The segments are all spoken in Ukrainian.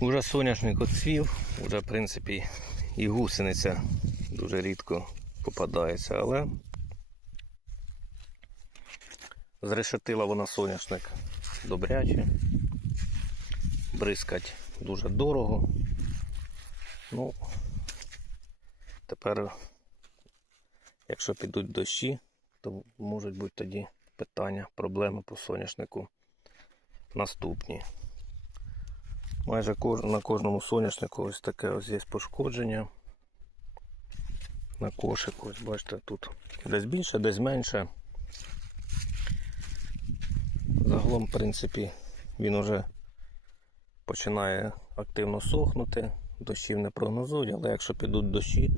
Уже соняшник оцвів, вже в принципі і гусениця дуже рідко попадається, але зрешетила вона соняшник добряче. Бризкать дуже дорого. Ну, тепер, якщо підуть дощі, то можуть бути тоді питання, проблеми по соняшнику наступні. Майже на кожному соняшнику ось таке ось є пошкодження. На кошику, ось бачите, тут десь більше, десь менше. Загалом, в принципі, він уже починає активно сохнути. Дощів не прогнозують, але якщо підуть дощі,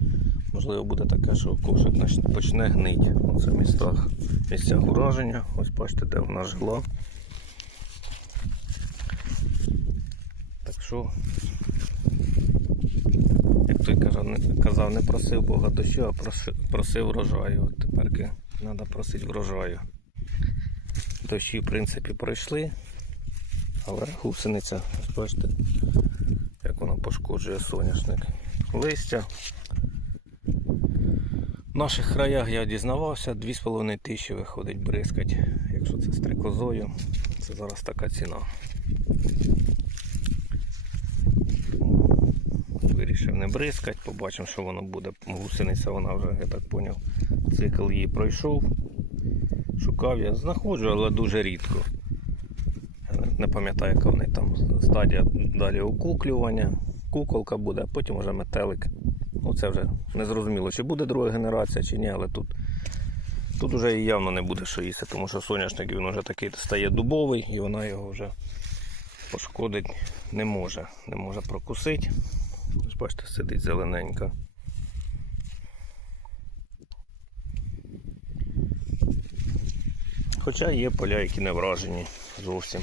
можливо буде таке, що кошик почне гнить. Оце в містах місцях ураження. Ось бачите, де вона жила. Що, як той казав, не, просив Бога дощу, а просив, просив врожаю. От тепер треба просити врожаю. Дощі, в принципі, пройшли, але гусениця, бачите, як вона пошкоджує соняшник. Листя. В наших краях я дізнавався, 2,5 тисячі виходить бризкать, якщо це стрикозою. Це зараз така ціна. Вирішив не бризкать, побачимо, що воно буде. Гусениця вона вже, я так зрозумів, цикл її пройшов. Шукав я, знаходжу, але дуже рідко. Не пам'ятаю, яка в неї там стадія далі окуклювання. Куколка буде, а потім вже метелик. Ну це вже не зрозуміло, чи буде друга генерація, чи ні, але тут, тут вже явно не буде що їсти, тому що соняшник він вже такий стає дубовий і вона його вже пошкодить не може. Не може прокусити. Бачите, сидить зелененька. Хоча є поля, які не вражені зовсім.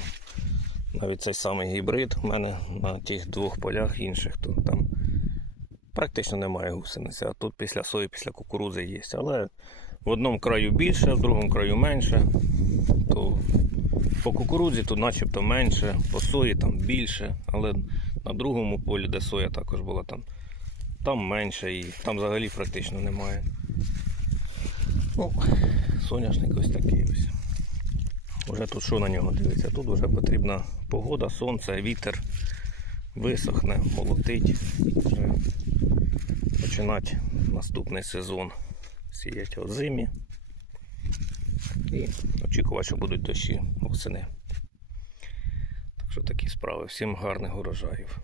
Навіть цей самий гібрид у мене на тих двох полях інших, то там практично немає гусениці, а тут після сої, після кукурудзи є. Але в одному краю більше, в другому краю менше. То по кукурудзі тут начебто менше, по сої там більше, але на другому полі, де соя також була, там, там менше і там взагалі практично немає. Ну, соняшник ось такий ось. Уже тут що на нього дивиться? Тут вже потрібна погода, сонце, вітер, висохне, молотить. Вже починати наступний сезон сіяти озимі. І очікувати, що будуть дощі восени. Що такі справи. Всім гарних урожаїв.